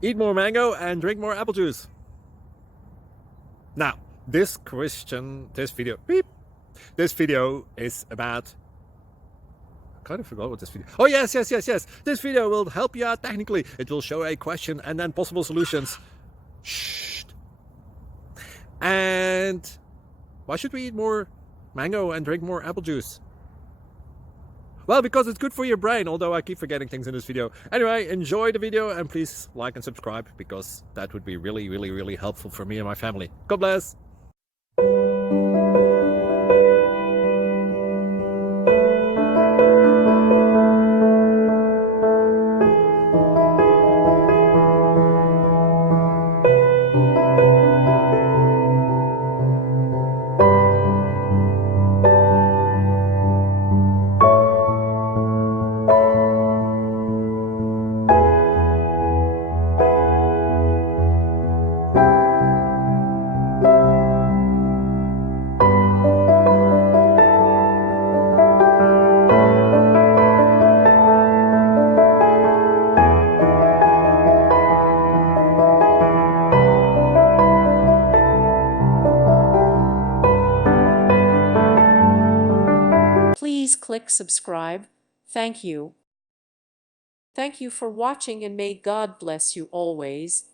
Eat more mango and drink more apple juice. Now, this video is about, I kind of forgot what this video. Oh, yes. This video will help you out technically. It will show a question and then possible solutions. Shh. And why should we eat more mango and drink more apple juice? Well, because it's good for your brain, although I keep forgetting things in this video. Anyway, enjoy the video and please like and subscribe, because that would be really helpful for me and my family. God bless! Please click subscribe. Thank you. Thank you for watching, and may God bless you always.